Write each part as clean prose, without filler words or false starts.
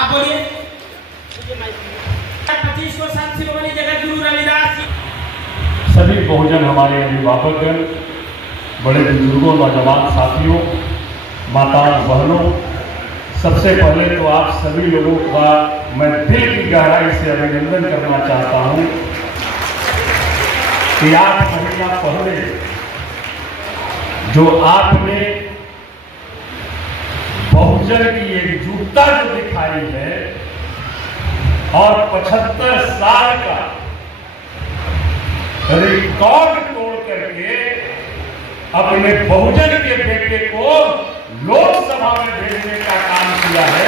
आप बोलिए। 25 को संत शिरोमणि जगत गुरु रविदास जी। सभी बहुजन हमारे अभिभावकगण, बड़े बुजुर्गों, नौजवान साथियों, माताओं, बहनों, सबसे पहले तो आप सभी लोगों का मैं दिल की गहराई से अभिनंदन करना चाहता हूं कि 8 महीना पहले जो आपने बहुजन की एकजुटता जो दिखाई है और 75 साल का रिकॉर्ड तोड़ करके अपने बहुजन के बेटे को लोकसभा में भेजने का काम किया है,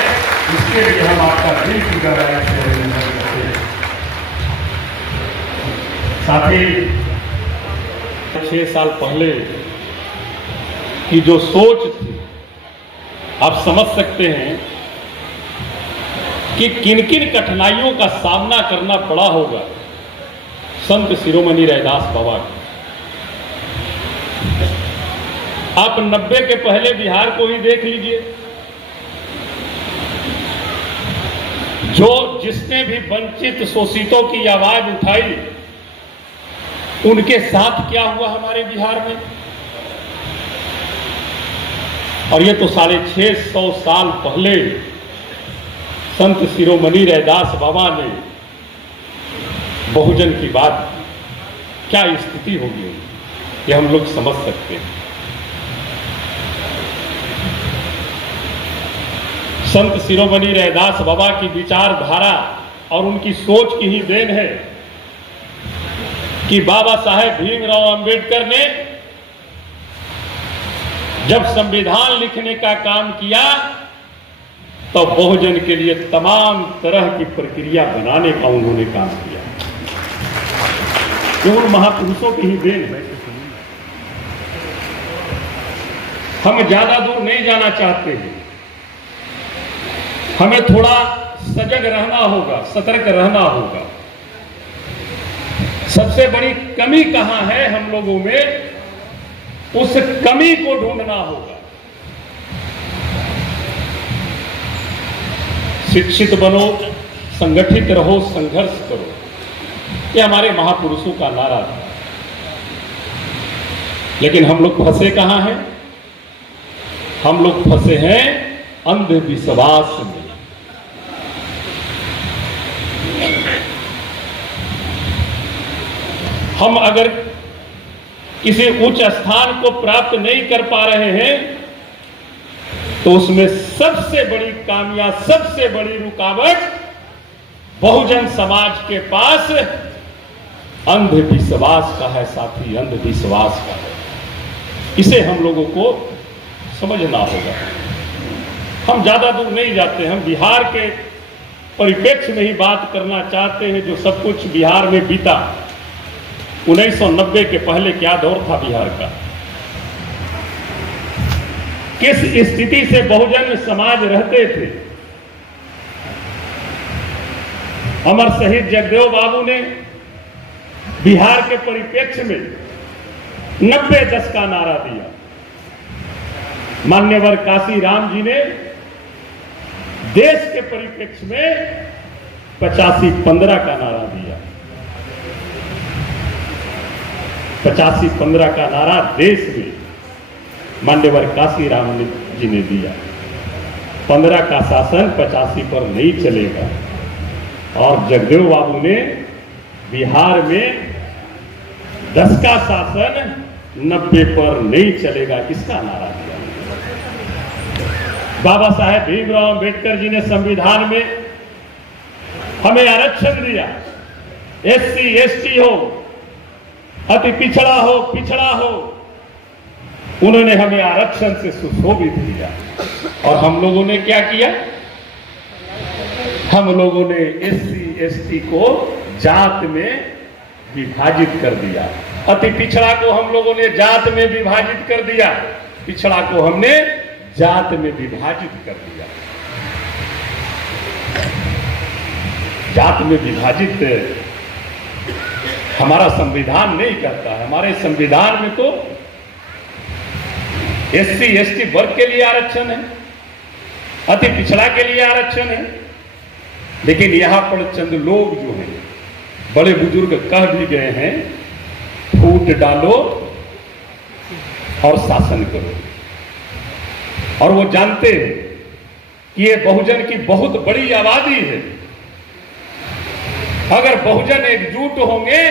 इसके लिए हम आपका दिल की गहराई से अभिनंदन करते हैं। साथ ही 6 साल पहले की जो सोच थी, आप समझ सकते हैं कि किन किन कठिनाइयों का सामना करना पड़ा होगा संत शिरोमणि रैदास बाबा को। आप 90 के पहले बिहार को ही देख लीजिए, जो जिसने भी वंचित शोषितों की आवाज उठाई, उनके साथ क्या हुआ हमारे बिहार में। और ये तो 650 साल पहले संत शिरोमणि रैदास बाबा ने बहुजन की बात, क्या स्थिति होगी ये हम लोग समझ सकते हैं। संत शिरोमणि रैदास बाबा की विचारधारा और उनकी सोच की ही देन है कि बाबा साहेब भीमराव अंबेडकर ने जब संविधान लिखने का काम किया तो बहुजन के लिए तमाम तरह की प्रक्रिया बनाने का उन्होंने काम किया। ये उन महापुरुषों की ही देन है। हम ज्यादा दूर नहीं जाना चाहते हैं, हमें थोड़ा सजग रहना होगा, सतर्क रहना होगा। सबसे बड़ी कमी कहां है हम लोगों में, उस कमी को ढूंढना होगा। शिक्षित बनो, संगठित रहो, संघर्ष करो, ये हमारे महापुरुषों का नारा था। लेकिन हम लोग फंसे कहां हैं? हम लोग फंसे हैं अंधविश्वास में। हम अगर किसी उच्च स्थान को प्राप्त नहीं कर पा रहे हैं तो उसमें सबसे बड़ी कामयाबी, सबसे बड़ी रुकावट बहुजन समाज के पास अंधविश्वास का है साथी, अंधविश्वास का है। इसे हम लोगों को समझना होगा। हम ज्यादा दूर नहीं जाते, हम बिहार के परिप्रेक्ष्य में ही बात करना चाहते हैं। जो सब कुछ बिहार में बीता, 1990 के पहले क्या दौर था बिहार का, किस स्थिति से बहुजन समाज रहते थे। अमर शहीद जगदेव बाबू ने बिहार के परिप्रेक्ष्य में 90-10 का नारा दिया। मान्यवर काशी राम जी ने देश के परिप्रेक्ष्य में 85-15 का नारा दिया। 85-15 का नारा देश में मान्यवर काशी राम जी ने दिया। 15 का शासन 85 पर नहीं चलेगा। और जगदेव बाबू ने बिहार में 10 का शासन 90 पर नहीं चलेगा, इसका नारा दिया। बाबा साहेब भीमराव अंबेडकर जी ने संविधान में हमें आरक्षण दिया। SC ST हो, अति पिछड़ा हो, उन्होंने हमें आरक्षण से सुशोभित किया। और हम लोगों ने क्या किया? हम लोगों ने SC ST को जात में विभाजित कर दिया। अति पिछड़ा को हम लोगों ने जात में विभाजित कर दिया, पिछड़ा को हमने जात में विभाजित कर दिया। जात में विभाजित हमारा संविधान नहीं करता है। हमारे संविधान में तो SC ST वर्ग के लिए आरक्षण है, अति पिछड़ा के लिए आरक्षण है, लेकिन यहां पर चंद लोग जो हैं, बड़े बुजुर्ग कह भी गए हैं, फूट डालो और शासन करो। और वो जानते हैं कि ये बहुजन की बहुत बड़ी आबादी है। अगर बहुजन एकजुट होंगे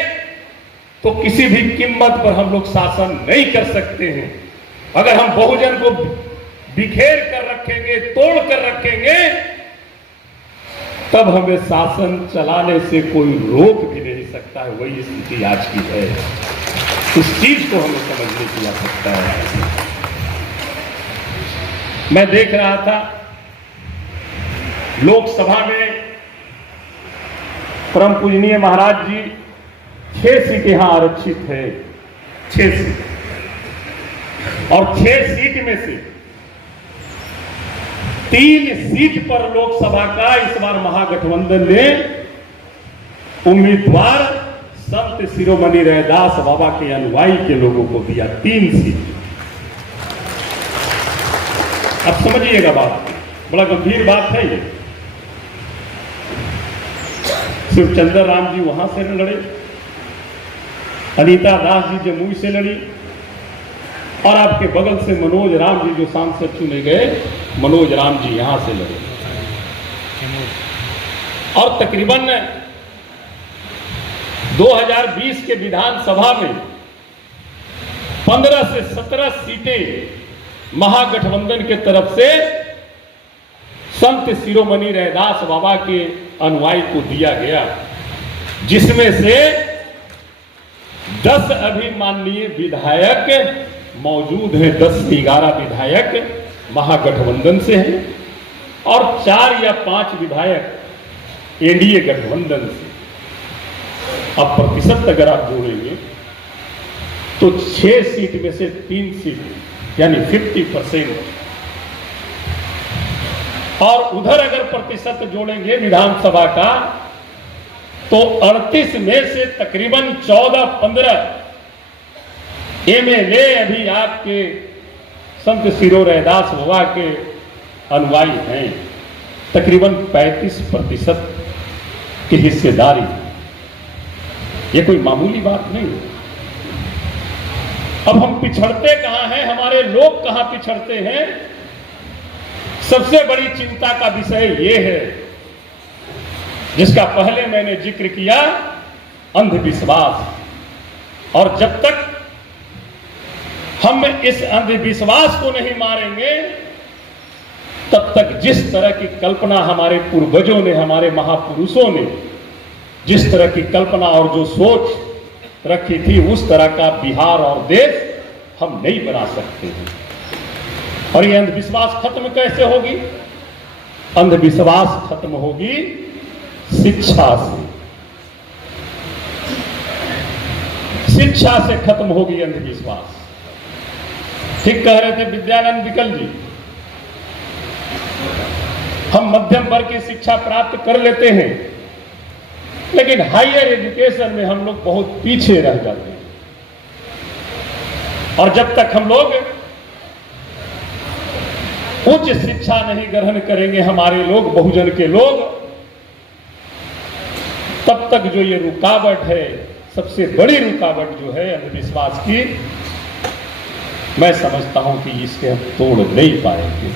तो किसी भी कीमत पर हम लोग शासन नहीं कर सकते हैं। अगर हम बहुजन को बिखेर कर रखेंगे, तोड़ कर रखेंगे, तब हमें शासन चलाने से कोई रोक भी नहीं सकता है। वही स्थिति आज की है। उस चीज को हमें समझने की आवश्यकता है। मैं देख रहा था लोकसभा में परम पूजनीय महाराज जी 6 सीट यहां आरक्षित है, 6 सीट, और 6 सीट में से 3 सीट पर लोकसभा का इस बार महागठबंधन ने उम्मीदवार संत शिरोमणि रैदास बाबा के अनुयायी के लोगों को दिया। 3 सीट। अब समझिएगा बात, बड़ा गंभीर बात है ये। सिर्फ चंद्र राम जी वहां से लड़े, अनीता दास जी जमुई से लड़ी, और आपके बगल से मनोज राम जी जो सांसद चुने गए, मनोज राम जी यहां से लड़े। और तकरीबन 2020 के विधानसभा में 15 से 17 सीटें महागठबंधन के तरफ से संत शिरोमणि रैदास बाबा के अनुयायी को दिया गया, जिसमें से 10 अभी माननीय विधायक मौजूद हैं। 10 से 11 विधायक महागठबंधन से हैं और 4 या 5 विधायक एनडीए गठबंधन से। अब प्रतिशत अगर आप जोड़ेंगे तो 6 सीट में से 3 सीट यानी 50%, और उधर अगर प्रतिशत जोड़ेंगे विधानसभा का तो 38 में से तकरीबन 14-15 एमएलए अभी आपके संत शिरो रैदास बाबा के अनुयायी हैं। तकरीबन 35% की हिस्सेदारी। ये कोई मामूली बात नहीं है। अब हम पिछड़ते कहां हैं, हमारे लोग कहां पिछड़ते हैं? सबसे बड़ी चिंता का विषय यह है, जिसका पहले मैंने जिक्र किया, अंधविश्वास। और जब तक हम इस अंधविश्वास को नहीं मारेंगे, तब तक जिस तरह की कल्पना हमारे पूर्वजों ने, हमारे महापुरुषों ने जिस तरह की कल्पना और जो सोच रखी थी, उस तरह का बिहार और देश हम नहीं बना सकते हैं। और ये अंधविश्वास खत्म कैसे होगी? अंधविश्वास खत्म होगी शिक्षा से। शिक्षा से खत्म होगी अंधविश्वास। ठीक कह रहे थे विद्यानंद विकल जी, हम मध्यम वर्ग की शिक्षा प्राप्त कर लेते हैं, लेकिन हायर एजुकेशन में हम लोग बहुत पीछे रह जाते हैं। और जब तक हम लोग उच्च शिक्षा नहीं ग्रहण करेंगे, हमारे लोग, बहुजन के लोग, तब तक जो ये रुकावट है, सबसे बड़ी रुकावट जो है अंधविश्वास की, मैं समझता हूं कि इसके हम तोड़ नहीं पाएंगे।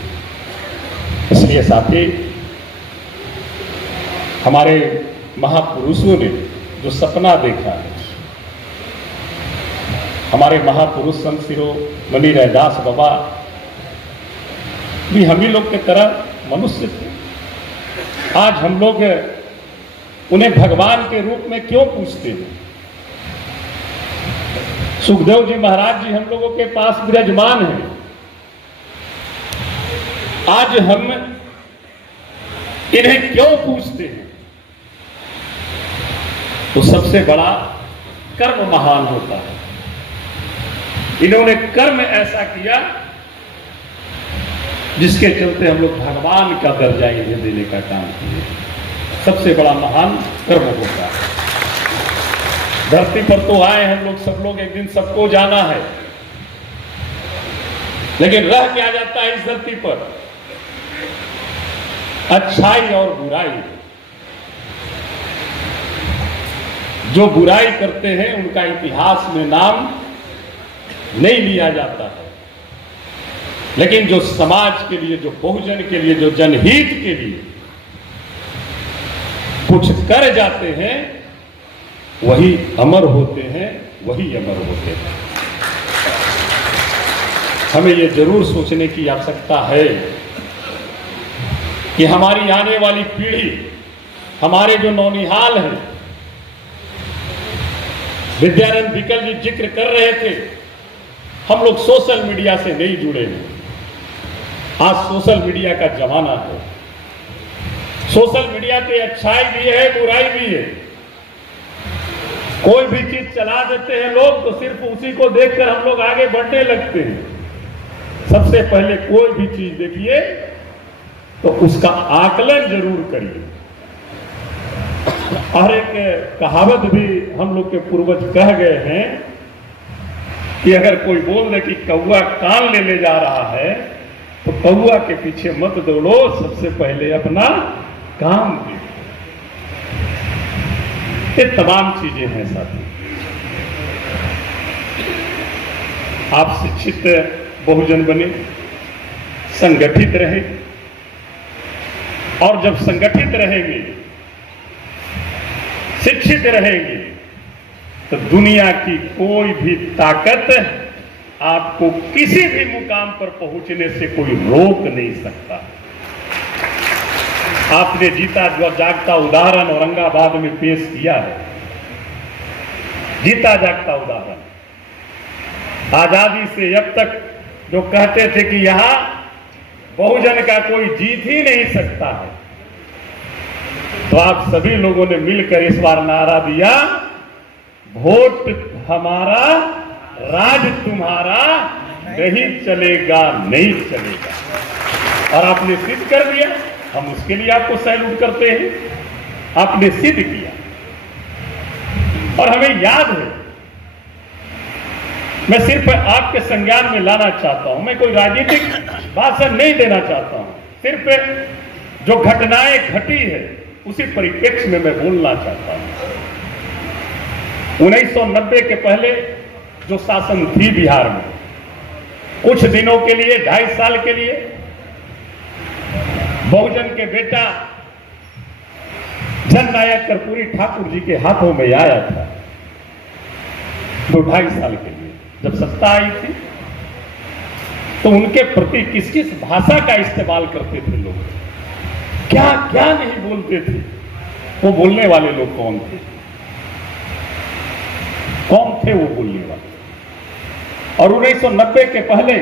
इसलिए साथी, हमारे महापुरुषों ने जो सपना देखा है, हमारे महापुरुष संत शिरोमणि रैदास बाबा भी हम ही लोग की तरह मनुष्य थे। आज हम लोग उन्हें भगवान के रूप में क्यों पूछते हैं? सुखदेव जी महाराज जी हम लोगों के पास विराजमान हैं। आज हम इन्हें क्यों पूछते हैं? तो सबसे बड़ा कर्म महान होता है। इन्होंने कर्म ऐसा किया जिसके चलते हम लोग भगवान का दर्जा इन्हें देने का काम किए। सबसे बड़ा महान कर्म होता है। धरती पर तो आए हम लोग, सब लोग, एक दिन सबको जाना है, लेकिन रह क्या जाता है इस धरती पर? अच्छाई और बुराई, जो बुराई करते हैं उनका इतिहास में नाम नहीं लिया जाता है, लेकिन जो समाज के लिए, जो बहुजन के लिए, जो जनहित के लिए कुछ कर जाते हैं वही अमर होते हैं, वही अमर होते हैं। हमें ये जरूर सोचने की आवश्यकता है कि हमारी आने वाली पीढ़ी, हमारे जो नौनिहाल हैं, विद्यानंद विकल जी जिक्र कर रहे थे, हम लोग सोशल मीडिया से नहीं जुड़े हैं। आज सोशल मीडिया का जमाना है। सोशल मीडिया पे अच्छाई भी है, बुराई भी है। कोई भी चीज चला देते हैं लोग तो सिर्फ उसी को देखकर हम लोग आगे बढ़ने लगते हैं। सबसे पहले कोई भी चीज देखिए तो उसका आकलन जरूर करिए। और एक कहावत भी हम लोग के पूर्वज कह गए हैं कि अगर कोई बोल दे कि कौआ कान ले जा रहा है तो कौआ के पीछे मत दौड़ो, सबसे पहले अपना काम देखो। ये तमाम चीजें हैं साथी। आप शिक्षित बहुजन बने, संगठित रहे, और जब संगठित रहेंगे, शिक्षित रहेंगे, तो दुनिया की कोई भी ताकत आपको किसी भी मुकाम पर पहुंचने से कोई रोक नहीं सकता। आपने जीता जागता उदाहरण औरंगाबाद में पेश किया है। जीता जागता उदाहरण। आजादी से अब तक जो कहते थे कि यहां बहुजन का कोई जीत ही नहीं सकता है, तो आप सभी लोगों ने मिलकर इस बार नारा दिया, वोट हमारा, राज तुम्हारा, नहीं चलेगा, नहीं चलेगा। और आपने सिद्ध कर दिया। हम उसके लिए आपको सैल्यूट करते हैं। आपने सिद्ध किया। और हमें याद है, मैं सिर्फ आपके संज्ञान में लाना चाहता हूं, मैं कोई राजनीतिक भाषण नहीं देना चाहता हूं, सिर्फ जो घटनाएं घटी है उसी परिप्रेक्ष्य में मैं बोलना चाहता हूं। 1990 के पहले जो शासन थी बिहार में, कुछ दिनों के लिए, 2.5 साल के लिए, बहुजन के बेटा जननायक कर्पूरी ठाकुर जी के हाथों में आया था। 2-2.5 साल के लिए जब सत्ता आई थी, तो उनके प्रति किस किस भाषा का इस्तेमाल करते थे लोग, क्या क्या नहीं बोलते थे। वो बोलने वाले लोग कौन थे? कौन थे वो बोलने वाले? और 1990 के पहले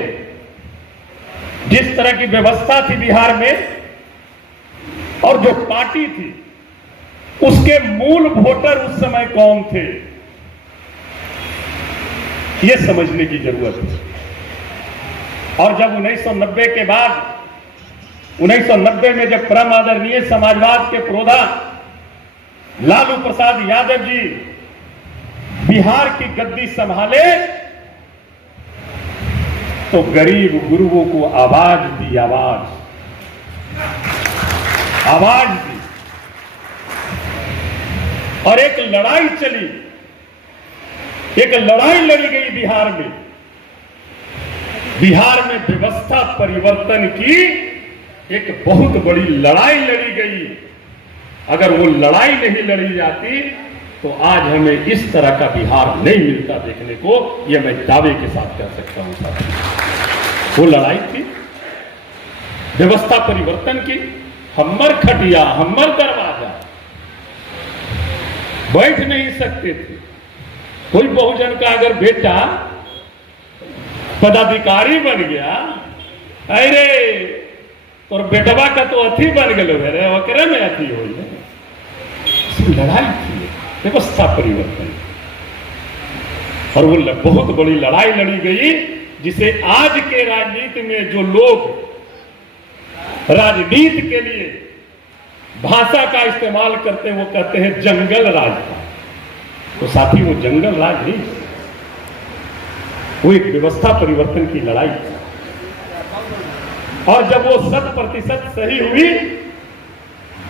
जिस तरह की व्यवस्था थी बिहार में, और जो पार्टी थी, उसके मूल वोटर उस समय कौन थे, यह समझने की जरूरत है। और जब 1990 के बाद, 1990 में जब परम आदरणीय समाजवाद के प्रोधा लालू प्रसाद यादव जी बिहार की गद्दी संभाले, तो गरीब गुरुओं को आवाज दी, आवाज दी, और एक लड़ाई चली, एक लड़ाई लड़ी गई बिहार में। बिहार में व्यवस्था परिवर्तन की एक बहुत बड़ी लड़ाई लड़ी गई। अगर वो लड़ाई नहीं लड़ी जाती तो आज हमें इस तरह का बिहार नहीं मिलता देखने को, यह मैं दावे के साथ कह सकता हूं साहब। वो लड़ाई थी व्यवस्था परिवर्तन की। हमर खटिया, हमर दरवाजा, बैठ नहीं सकते थे। कोई बहुजन का अगर बेटा पदाधिकारी बन गया, अरे तो बेटवा का तो अथी बन गए, वकरे में अथी हो गए। लड़ाई थी, व्यवस्था परिवर्तन, और वो बहुत बड़ी लड़ाई लड़ी गई, जिसे आज के राजनीति में जो लोग राजनीति के लिए भाषा का इस्तेमाल करते हैं, वो कहते हैं जंगल राज था। तो साथी, वो जंगल राज नहीं, वो एक व्यवस्था परिवर्तन की लड़ाई थी। और जब वो 100% सही हुई,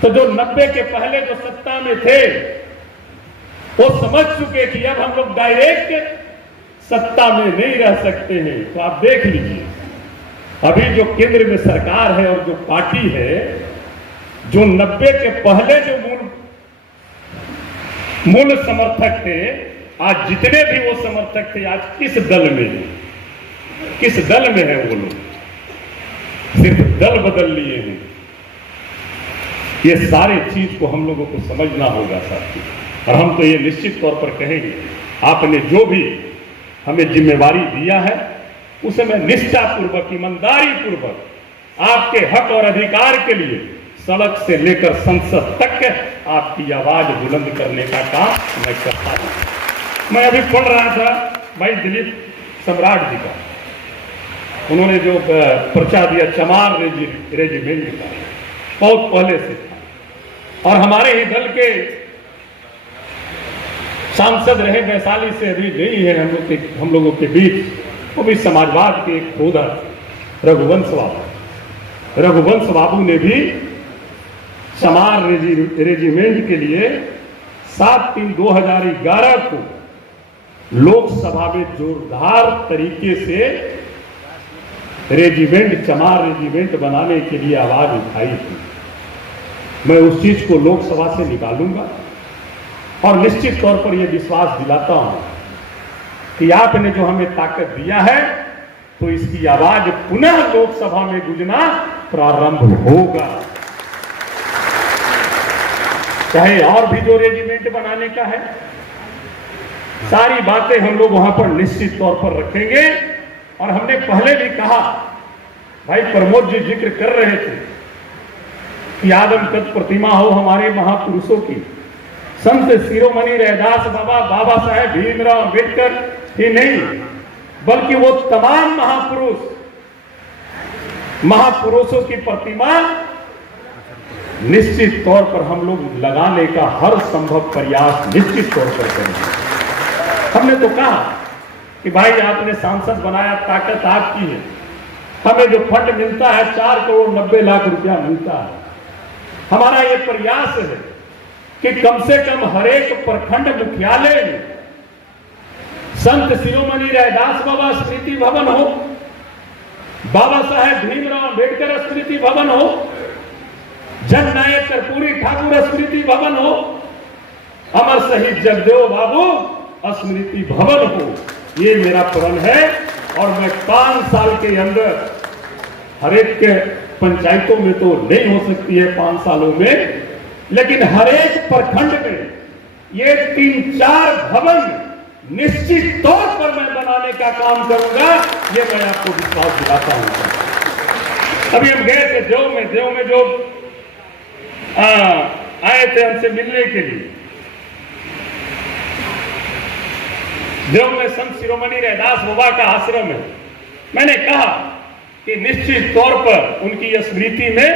तो जो 90 के पहले जो सत्ता में थे, वो समझ चुके कि अब हम लोग डायरेक्ट सत्ता में नहीं रह सकते हैं। तो आप देख लीजिए, अभी जो केंद्र में सरकार है और जो पार्टी है, जो 90 के पहले जो मूल समर्थक थे, आज जितने भी वो समर्थक थे, आज किस दल में है वो लोग? सिर्फ दल बदल लिए हैं। ये सारे चीज को हम लोगों को समझना होगा साथी। और हम तो ये निश्चित तौर पर कहेंगे, आपने जो भी हमें जिम्मेवारी दिया है उसे मैं निष्ठापूर्वक, ईमानदारी पूर्वक आपके हक और अधिकार के लिए सड़क से लेकर संसद तक आपकी आवाज बुलंद करने का काम मैं करता हूं। मैं अभी पढ़ रहा था भाई दिलीप सम्राट जी का, उन्होंने जो पर्चा दिया चमार रेजिमेंट का, बहुत पहले से था और हमारे ही दल के सांसद रहे, वैशाली से अभी नहीं है हम लोगों के बीच, वो भी समाजवाद के एक होदा रघुवंश बाबू ने भी चमार रेजिमेंट के लिए 7/3/2011 को लोकसभा में जोरदार तरीके से चमार रेजिमेंट बनाने के लिए आवाज उठाई थी। मैं उस चीज को लोकसभा से निकालूंगा और निश्चित तौर पर यह विश्वास दिलाता हूं कि आपने जो हमें ताकत दिया है तो इसकी आवाज पुनः लोकसभा में गूंजना प्रारंभ होगा। चाहे और भी जो रेजिमेंट बनाने का है, सारी बातें हम लोग वहां पर निश्चित तौर पर रखेंगे। और हमने पहले भी कहा, भाई प्रमोद जी जिक्र कर रहे थे कि आदमकद प्रतिमा हो हमारे महापुरुषों की, संत शिरोमणि रैदास बाबा, बाबा साहेब भीमराव अम्बेडकर ही नहीं, बल्कि वो तमाम महापुरुषों की प्रतिमा निश्चित तौर पर हम लोग लगाने का हर संभव प्रयास निश्चित तौर पर करेंगे। हमने तो कहा कि भाई आपने सांसद बनाया, ताकत आपकी है, हमें जो फंड मिलता है 4,90,00,000 रुपया मिलता है। हमारा ये प्रयास है कि कम से कम हर एक प्रखंड मुख्यालय में संत शिरोमणि रैदास बाबा स्मृति भवन हो, बाबा साहेब भीमराव अम्बेडकर स्मृति भवन हो, जननायक कर्पूरी ठाकुर स्मृति भवन हो, अमर शहीद जगदेव बाबू स्मृति भवन हो। ये मेरा प्रण है और मैं 5 साल के अंदर हर एक के पंचायतों में तो नहीं हो सकती है 5 सालों में, लेकिन हर एक प्रखंड में ये 3-4 भवन निश्चित तौर पर मैं बनाने का काम करूंगा। ये मैं आपको विश्वास दिलाता हूं। अभी हम गए थे देव में जो आए थे हमसे मिलने के लिए, देव में संत शिरोमणि रैदास बाबा का आश्रम है। मैंने कहा कि निश्चित तौर पर उनकी स्मृति में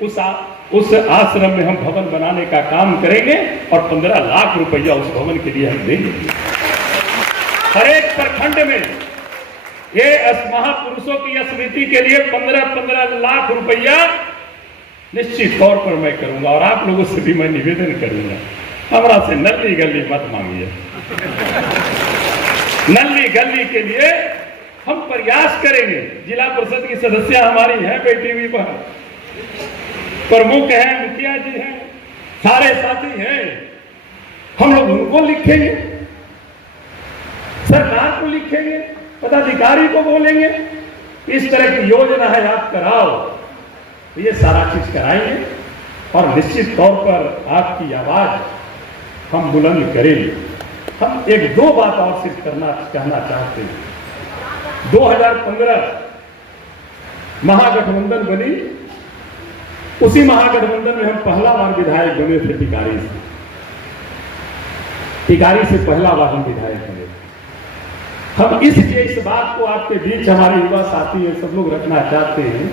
उस आश्रम में हम भवन बनाने का काम करेंगे और 15 लाख रुपया उस भवन के लिए हम देंगे। हर एक प्रखंड में ये महापुरुषों की स्मृति के लिए 15-15 लाख रुपया निश्चित तौर पर मैं करूंगा। और आप लोगों से भी मैं निवेदन करूंगा, हमारा से नल्ली गली मत मांगिए। नल्ली गली के लिए हम प्रयास करेंगे। जिला परिषद की सदस्य हमारी है, बेटी हुई बहन, प्रमुख हैं, मुखिया जी हैं, सारे साथी हैं, हम लोग उनको लिखेंगे, सरकार को लिखेंगे, पदाधिकारी को बोलेंगे इस तरह की योजना है आप कराओ। तो ये सारा चीज कराएंगे और निश्चित तौर पर आपकी आवाज हम बुलंद करेंगे। हम 1-2 बात और सिर्फ कहना चाहते हैं। 2015 महागठबंधन बनी, उसी महागठबंधन में हम पहला बार विधायक बने थे टिकारी से पहला बार हम विधायक बने। हम इस बात को आपके बीच हमारे युवा साथी है सब लोग रखना चाहते हैं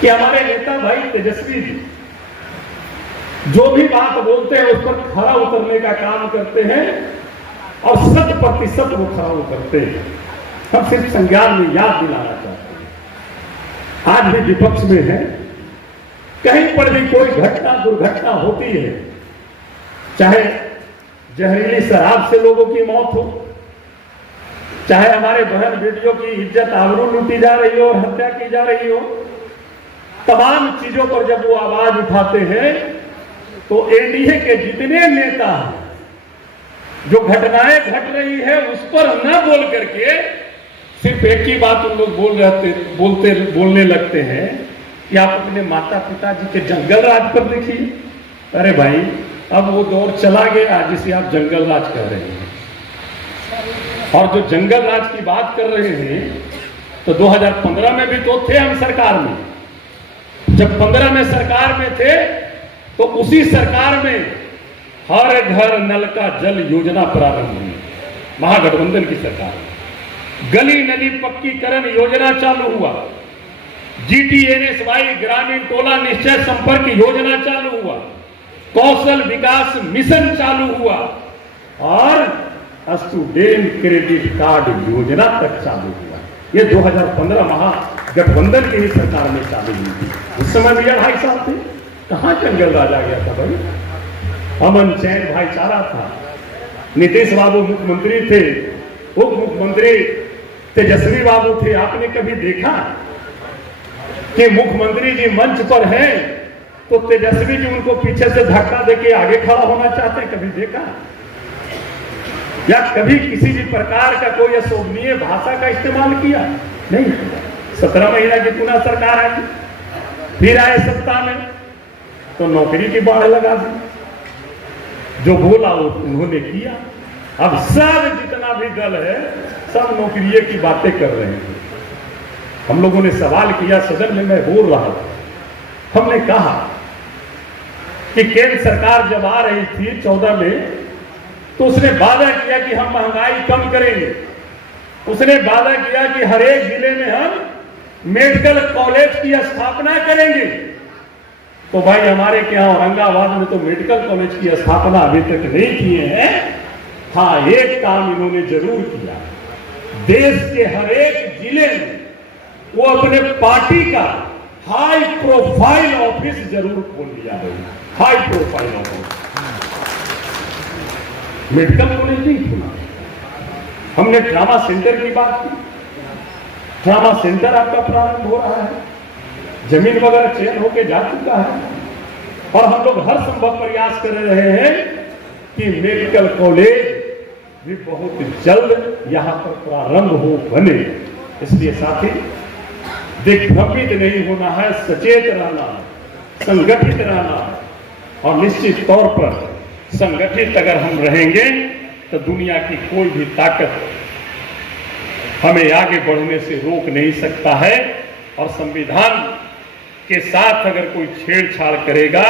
कि हमारे नेता भाई तेजस्वी जी जो भी बात बोलते हैं उस पर खरा उतरने का काम करते हैं और 100% वो खरा उतरते हैं। हम सिर्फ संज्ञान में याद दिलाना चाहते हैं, आज भी विपक्ष में है, कहीं पर भी कोई घटना दुर्घटना होती है, चाहे जहरीली शराब से लोगों की मौत हो, चाहे हमारे बहन बेटियों की इज्जत आबरू लूटी जा रही हो और हत्या की जा रही हो, तमाम चीजों पर जब वो आवाज उठाते हैं तो एनडीए के जितने नेता हैं, जो घटनाएं घट रही है उस पर न बोल करके सिर्फ एक ही बात उन लोग बोलने लगते हैं कि आप अपने माता पिता जी के जंगल राज पर देखिए। अरे भाई, अब वो दौर चला गया जिसे आप जंगल राज कह रहे हैं। और जो जंगल राज की बात कर रहे हैं तो 2015 में भी तो थे हम सरकार में। जब 15 में सरकार में थे तो उसी सरकार में हर घर नल का जल योजना प्रारंभ हुई, महागठबंधन की सरकार। गली नली पक्कीकरण योजना चालू हुआ, GTNSY ग्रामीण टोला निश्चय संपर्क योजना चालू हुआ, कौशल विकास मिशन चालू हुआ और स्टूडेंट क्रेडिट कार्ड योजना तक चालू हुआ। ये 2015 महागठबंधन की ही सरकार में चालू हुई थी। उस समय भैया भाई साहब थे, कहां जंगल राज आ गया था भाई? अमन चैन भाईचारा था। नीतीश बाबू मुख्यमंत्री थे, उप मुख्यमंत्री तेजस्वी बाबू थे। आपने कभी देखा कि मुख्यमंत्री जी मंच पर हैं तो तेजस्वी जी उनको पीछे से धक्का देके आगे खड़ा होना चाहते हैं? कभी देखा? या कभी किसी भी प्रकार का कोई अशोभनीय भाषा का इस्तेमाल किया? नहीं। 17 महीना की पुनः सरकार आई, फिर आए सत्ता में तो नौकरी की बाढ़ लगा दी। जो बोला वो उन्होंने किया। अब सब जितना भी दल है सब नौकरी की बातें कर रहे हैं। हम लोगों ने सवाल किया सदन में, मैं बोल रहा था, हमने कहा कि केंद्र सरकार जब आ रही थी 14 में तो उसने वादा किया कि हम महंगाई कम करेंगे। उसने वादा किया कि हर एक जिले में हम मेडिकल कॉलेज की स्थापना करेंगे। तो भाई हमारे यहाँ औरंगाबाद में तो मेडिकल कॉलेज की स्थापना अभी तक नहीं किए हैं। हाँ, एक काम इन्होंने जरूर किया, देश के हर एक जिले में वो अपने पार्टी का हाई प्रोफाइल ऑफिस जरूर खोल लिया है। High profile office, medical college नहीं खोला। हमने ट्रामा सेंटर की बात की, ट्रामा सेंटर आपका प्रारंभ हो रहा है, जमीन वगैरह चयन होके जा चुका है और हम लोग हर संभव प्रयास कर रहे हैं कि मेडिकल कॉलेज भी बहुत जल्द यहां पर प्रारंभ हो, बने। इसलिए साथी, दिग्भ्रमित नहीं होना है, सचेत रहना, संगठित रहना और निश्चित तौर पर संगठित अगर हम रहेंगे तो दुनिया की कोई भी ताकत हमें आगे बढ़ने से रोक नहीं सकता है। और संविधान के साथ अगर कोई छेड़छाड़ करेगा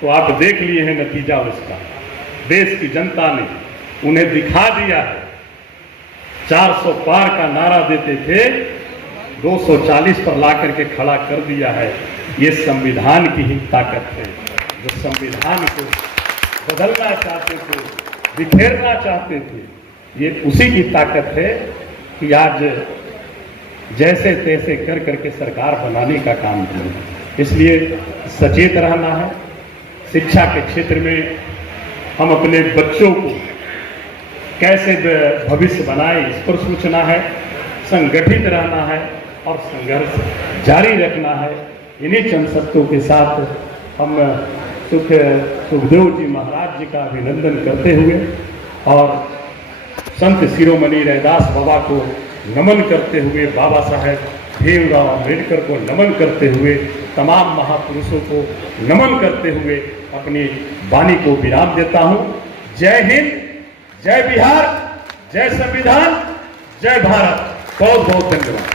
तो आप देख लिए हैं नतीजा उसका। देश की जनता ने उन्हें दिखा दिया है। 400 पार का नारा देते थे, 240 पर ला करके खड़ा कर दिया है। ये संविधान की ही ताकत है। जो संविधान को बदलना चाहते थे, बिखेरना चाहते थे, ये उसी की ताकत है कि आज जैसे तैसे कर करके सरकार बनाने का काम किया। इसलिए सचेत रहना है। शिक्षा के क्षेत्र में हम अपने बच्चों को कैसे भविष्य बनाए, इस पर सोचना है, संगठित रहना है और संघर्ष जारी रखना है। इन्हीं चंद शब्दों के साथ हम सुखदेव जी महाराज जी का अभिनंदन करते हुए और संत शिरोमणि रैदास बाबा को नमन करते हुए, बाबा साहेब भीमराव अम्बेडकर को नमन करते हुए, तमाम महापुरुषों को नमन करते हुए अपनी वाणी को विराम देता हूं। जय हिंद, जय बिहार, जय संविधान, जय भारत। बहुत बहुत धन्यवाद।